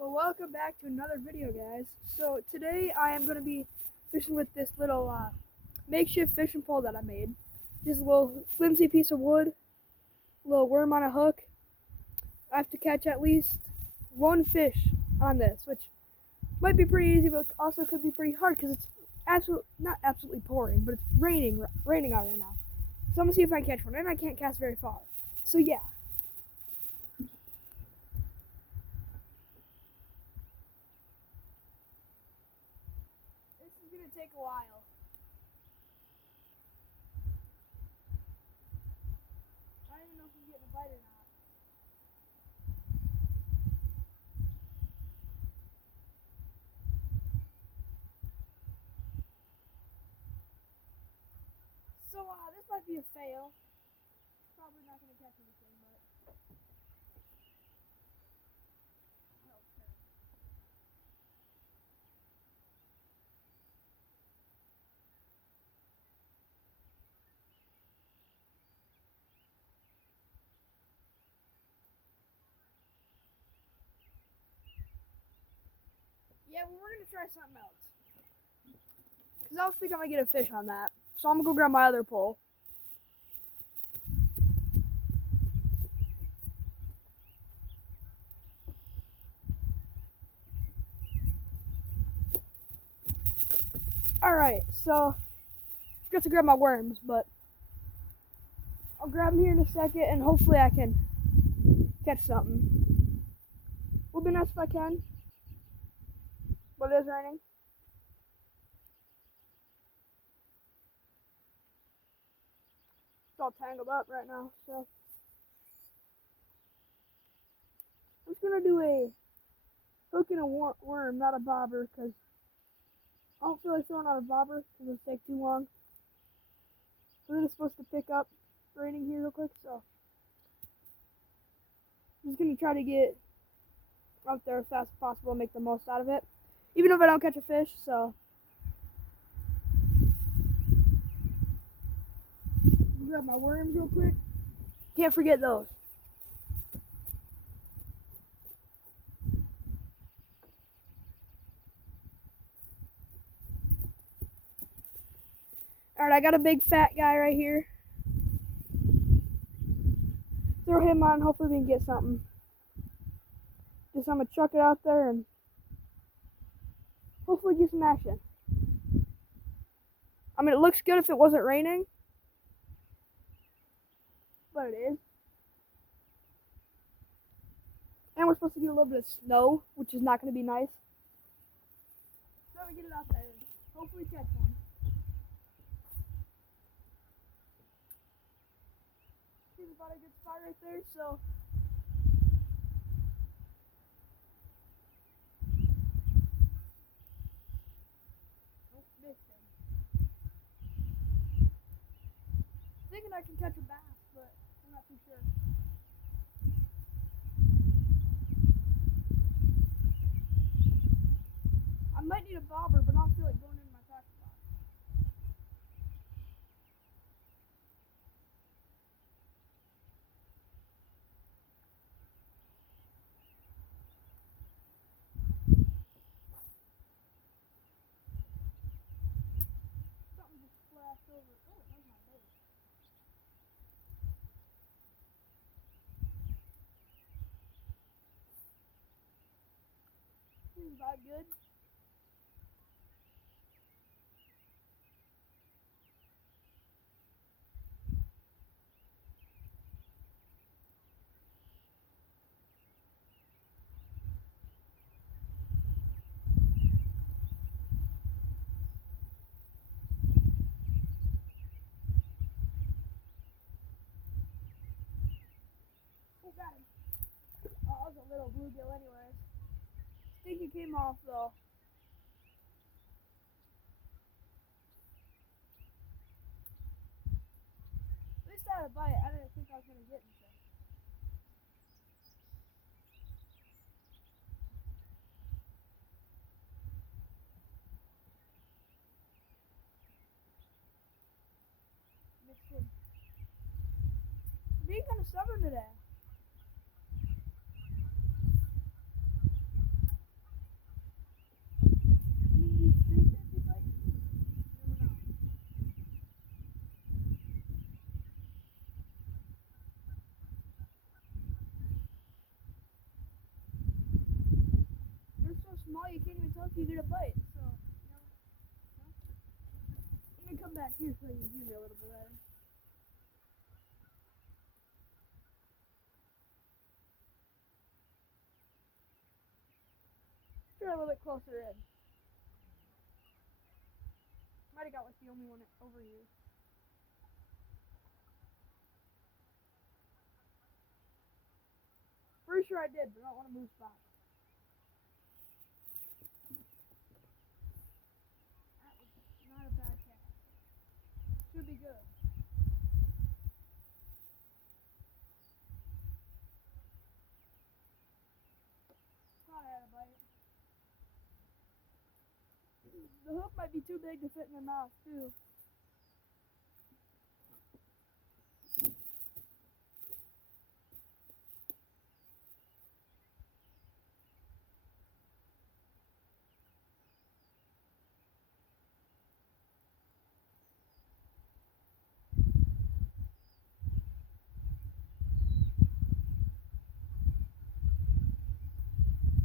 Well, welcome back to another video, guys. So today I am going to be fishing with this little makeshift fishing pole that I made. This little flimsy piece of wood, little worm on a hook. I have to catch at least one fish on this, which might be pretty easy, but also could be pretty hard because it's not absolutely pouring, but it's raining out right now. So I'm gonna see if I can catch one, and I can't cast very far. So yeah. This is gonna take a while. I don't even know if I'm getting a bite or not. So this might be a fail. Probably not gonna catch anything, but okay. Yeah, well, we're gonna try something else. Cause I don't think I'm gonna get a fish on that. So I'm gonna go grab my other pole. Alright, so I got to grab my worms, but I'll grab them here in a second and hopefully I can catch something. Will be nice if I can. But it is raining. It's all tangled up right now, so I'm just gonna do a hook and a worm, not a bobber, because I don't feel like throwing out a bobber because it'll take too long. So then it's supposed to pick up raining here real quick, so I'm just gonna try to get out there as fast as possible and make the most out of it. Even if I don't catch a fish, so grab my worms real quick. Can't forget those. Alright, I got a big fat guy right here. Throw him on, hopefully we can get something. Just I'm gonna chuck it out there and hopefully get some action. I mean, it looks good if it wasn't raining, but it is. And we're supposed to get a little bit of snow, which is not going to be nice. So I'm gonna get it out there and hopefully catch one. Seems about a good spot right there, so nope, missed him. Thinking I can catch a bass, but I'm not too sure. I might need a bobber, but I don't feel like going into my tackle box. Something just splashed over. Oh, there's my bait. Seems about good. Oh, got him. Oh, that was a little bluegill anyways. I think he came off though. At least I had a bite. I didn't think I was gonna get anything. Missed him. Being kind of stubborn today. small you can't even tell if you get a bite. So, I'm gonna come back here so you can hear me a little bit better. Try a little bit closer in. Might have got like the only one over here. Pretty sure I did, but I don't want to move spots. That was not a bad cast. Should be good. Thought I had a bite. The hook might be too big to fit in their mouth too.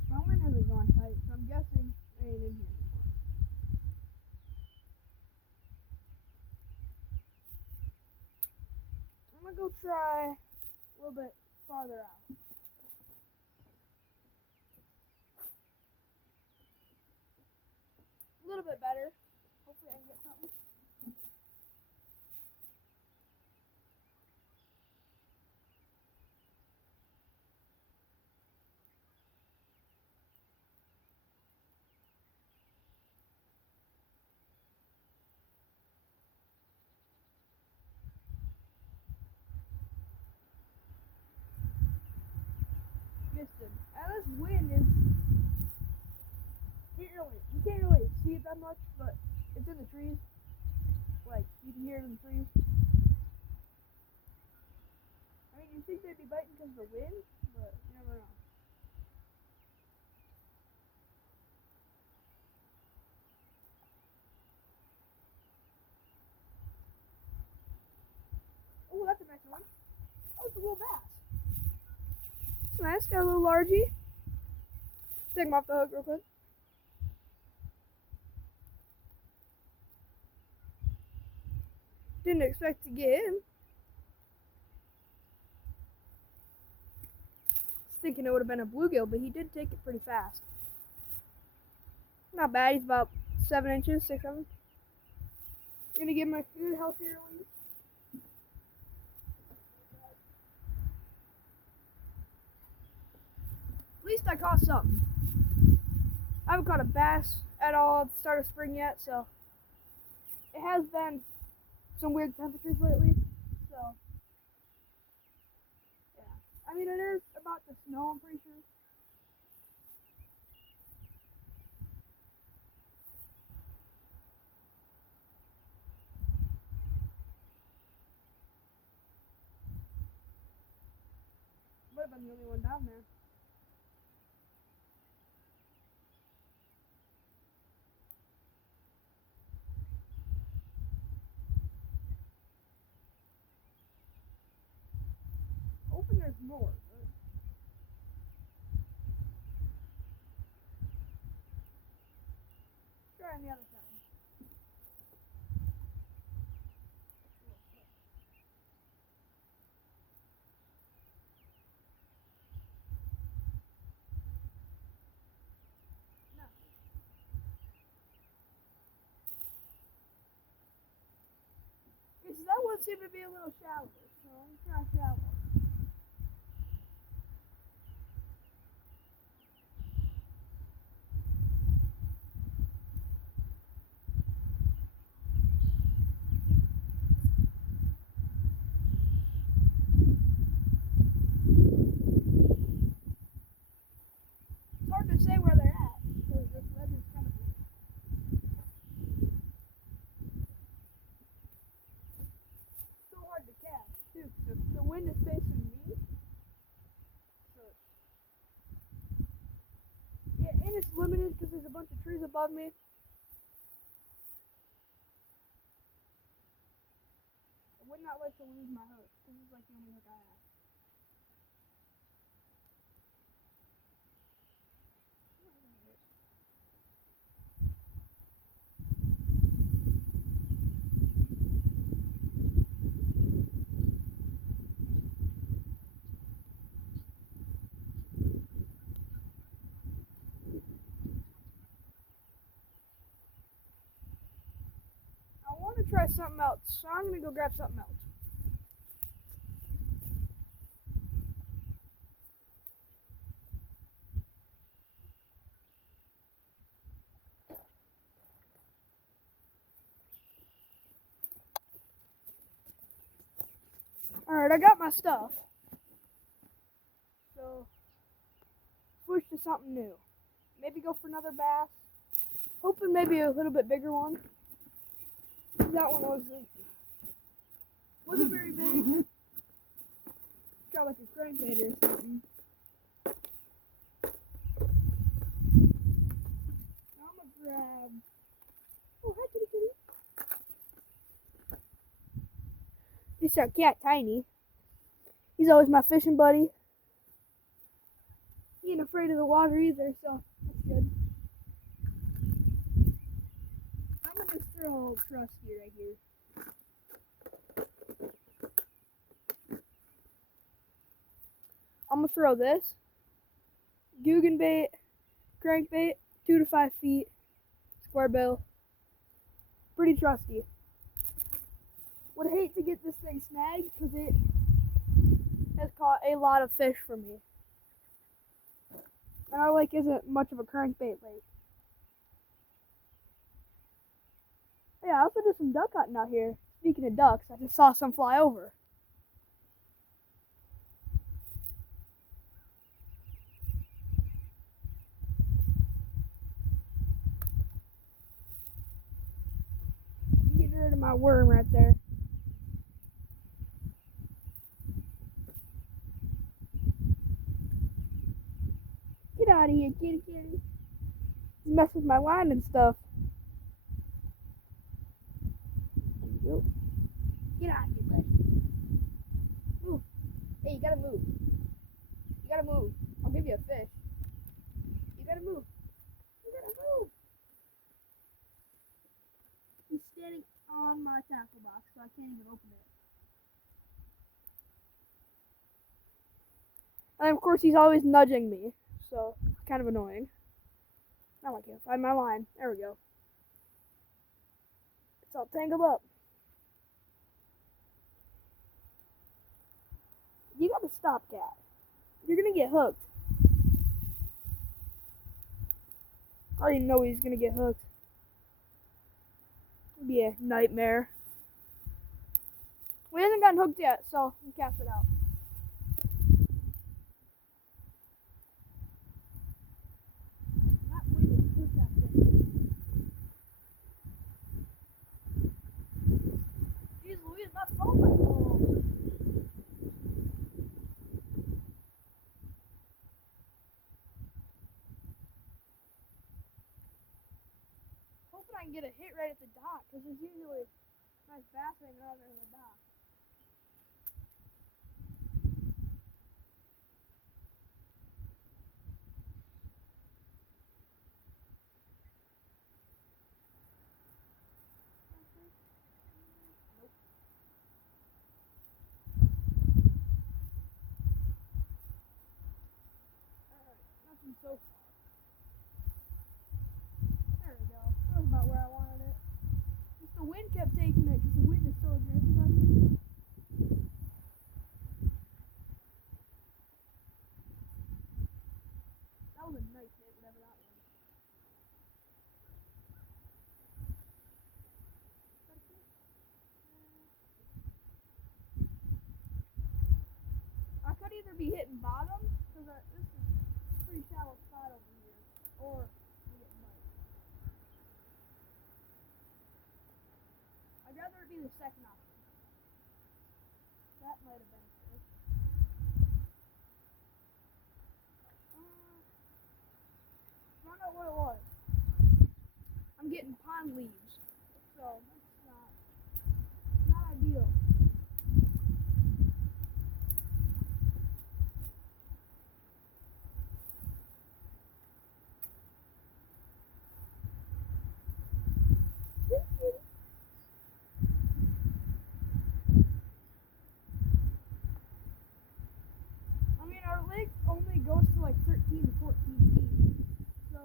My line hasn't gone tight, so I'm guessing it ain't in here anymore. I'm gonna go try a little bit farther out. A little bit better. Hopefully I can get something. Missed him. And this wind is you can't really see it that much, but it's in the trees. Like you can hear it in the trees. I mean, you think they'd be biting because of the wind, but you never know. Oh, that's a nice one. Oh, it's a little bass. It's nice. Got a little largie. Take him off the hook real quick. Didn't expect to get him. Was thinking it would have been a bluegill, but he did take it pretty fast. Not bad. He's about 7 inches, 6 of them. I'm gonna give him a good healthier release. At least I caught something. I haven't caught a bass at all at the start of spring yet, so it has been some weird temperatures lately. So yeah, I mean it is about to snow. I'm pretty sure. Might have been the only one down there. Hoping there's more. But try on the other side. No. Okay, so that one seemed to be a little shallower, so I'm gonna try shallow. It's hard to say where they're at because this ledge is kind of weird. So hard to catch too. The wind is facing me. So yeah, and it's limited because there's a bunch of trees above me. I would not like to lose my hook. This is like the only hook I have. try something else. So I'm gonna go grab something else. Alright, I got my stuff. So, switch to something new. Maybe go for another bass. Hoping maybe a little bit bigger one. That one wasn't very big. Got like a crankbait or something. Now I'm gonna grab. Oh, hi, kitty kitty. This is our cat, Tiny. He's always my fishing buddy. He ain't afraid of the water either, so that's good. I'm gonna just throw a trusty right here. I'm gonna throw this Googan bait, crankbait, 2 to 5 feet, square bill. Pretty trusty. Would hate to get this thing snagged because it has caught a lot of fish for me. And our lake isn't much of a crankbait lake. Yeah, I also did some duck hunting out here. Speaking of ducks, I just saw some fly over. I'm getting rid of my worm right there. Get out of here, kitty kitty. Mess with my line and stuff. Get out of here, buddy. Move. Hey, you gotta move. You gotta move. I'll give you a fish. You gotta move. You gotta move. He's standing on my tackle box, so I can't even open it. And of course, he's always nudging me, so it's kind of annoying. Now I can't find my line. There we go. It's all tangled up. You gotta stop, cat. You're gonna get hooked. I already know he's gonna get hooked. It'd be a nightmare. We hasn't gotten hooked yet, so we cast it out. That wind is hooked that thing. Jeez Louise, my phone might fall over. Hoping I can get a hit right at the dock, because there's usually nice bass hanging out there in the dock. Nope. Alright, nothing so far. There we go. That was about where I wanted it. Just the wind kept taking it, because the wind is so aggressive out here. That was a nice hit, whatever that was. I could either be hitting bottom, because this is a pretty shallow spot over here, or I'm getting bites. I'd rather it be the second option. That might have been a fish. I don't know what it was. I'm getting pond leaves, so that's not ideal. I mean, our lake only goes to like 13 to 14 feet, so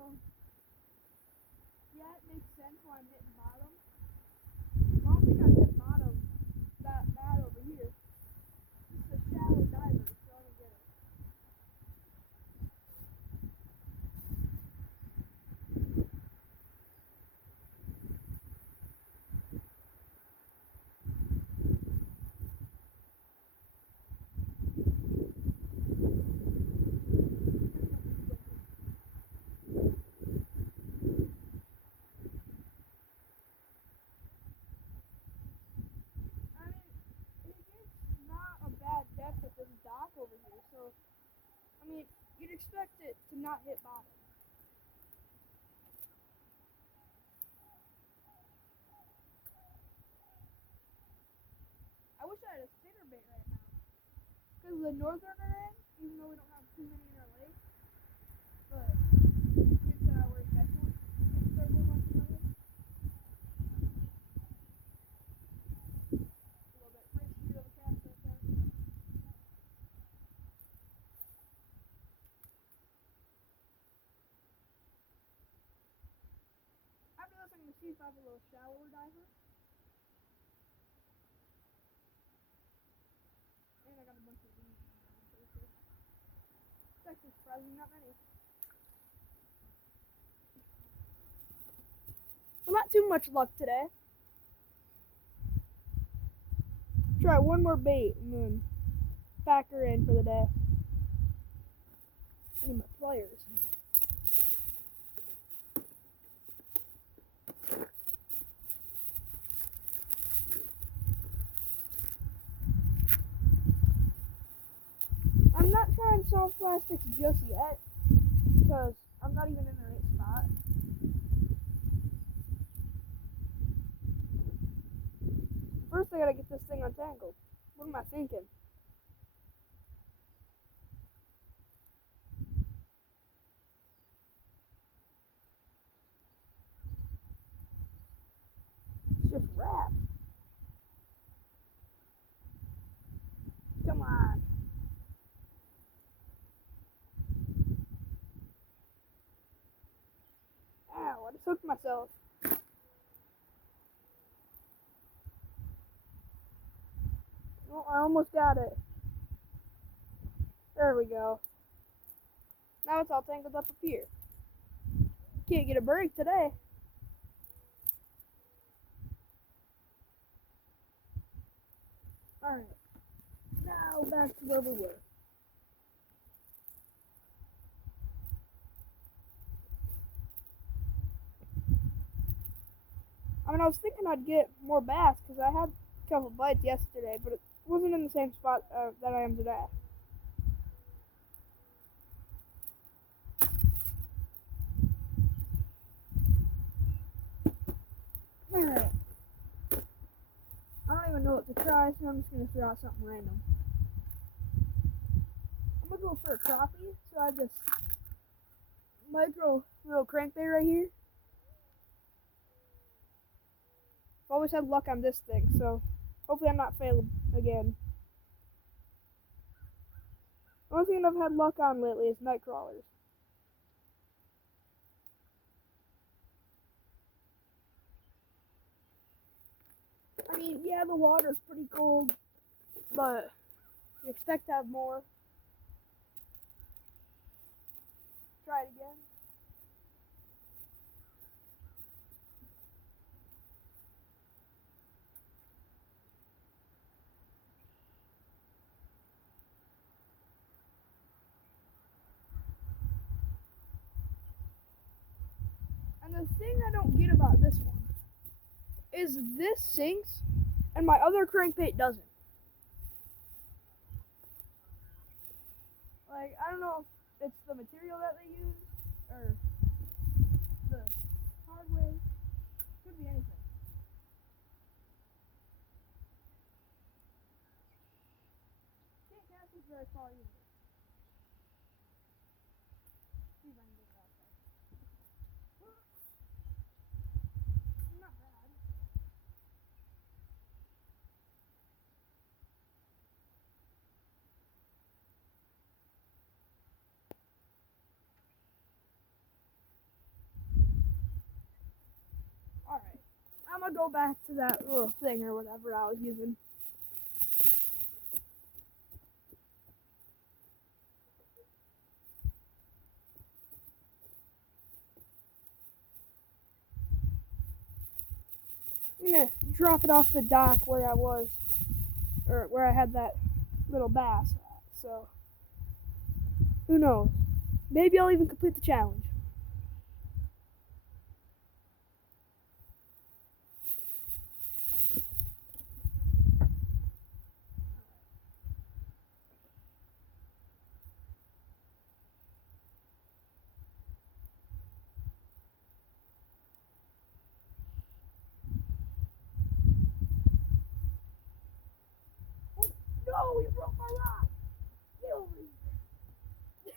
yeah, it makes sense why I'm hitting bottom. expect it to not hit bottom. I wish I had a spinnerbait right now. Because the northern are in, even though we don't have too many in our lake. But kids that I were catch one. If there were ones in our lake. A little bit risky of a cast right there. After this, I'm going to see if I have a little shallower diver. And I got a bunch of these. It's actually surprisingly not many. Well, not too much luck today. Try one more bait and then back her in for the day. I need my pliers. I'm not trying soft plastics just yet because I'm not even in the right spot. First, I gotta get this thing untangled. What am I thinking? It's just wrapped. Come on. Ow, I just hooked myself. Oh, I almost got it. There we go. Now it's all tangled up here. Can't get a break today. Alright. Now back to where we were. I mean, I was thinking I'd get more bass because I had a couple bites yesterday, but it wasn't in the same spot that I am today. Alright. I don't even know what to try, so I'm just going to throw out something random. I'm going to go for a crappie, so I have this micro little crankbait right here. I've always had luck on this thing, so hopefully I'm not failing again. The only thing I've had luck on lately is night crawlers. I mean, yeah, the water's pretty cold, but you expect to have more. Try it again. And the thing I don't get about this one is this sinks and my other crankbait doesn't. Like, I don't know if it's the material that they use or the hardware. Could be anything. Can't cast this very far either. See if I can get it out there. Not bad. Alright. I'm gonna go back to that little thing or whatever I was using. I'm gonna drop it off the dock where I was, or where I had that little bass at. So, who knows? Maybe I'll even complete the challenge. no, you broke my rock. Get over here.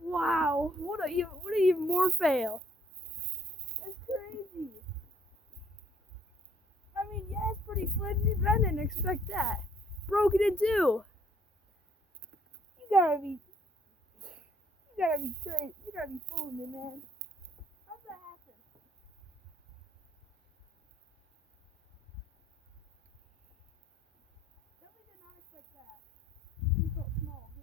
Wow, what a even more fail. That's crazy. I mean, yeah, it's pretty flimsy, but I didn't expect that. Broke it in two. You gotta be crazy. You gotta be fooling me, man. How'd that happen? Definitely did not expect that. You felt small, too.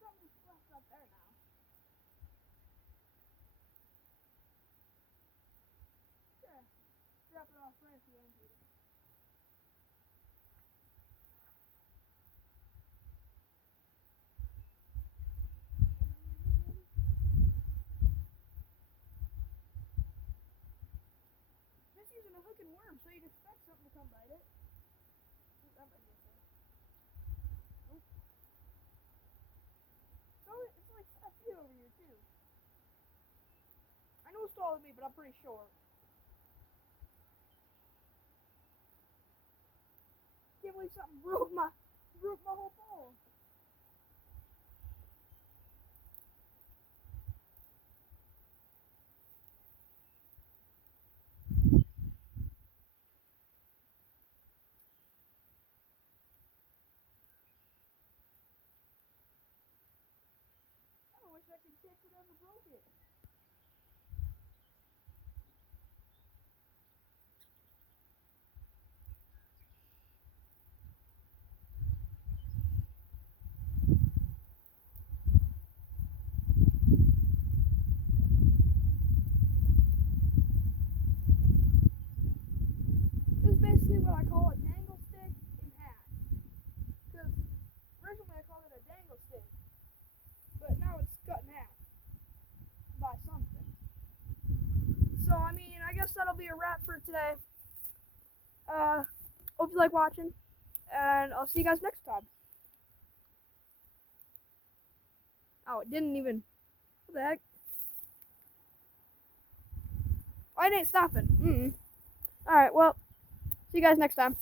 Something just left up there now. Sure. Drop it off right at the end here. Just using a hook and worm, so you'd expect something to come bite it. Ooh, that might be okay. Nope. So it's like 5 feet over here too. I know it's taller than me, but I'm pretty short. Can't believe something broke my whole pole. I wish I could catch whatever broke it. This is basically what I call a dangle stick in half. Because originally I called it a dangle stick, but now it's cut in half by something. So I mean, I guess that'll be a wrap for today. Hope you like watching, and I'll see you guys next time. Oh, it didn't even. What the heck? Why didn't it stop it? Alright, well, see you guys next time.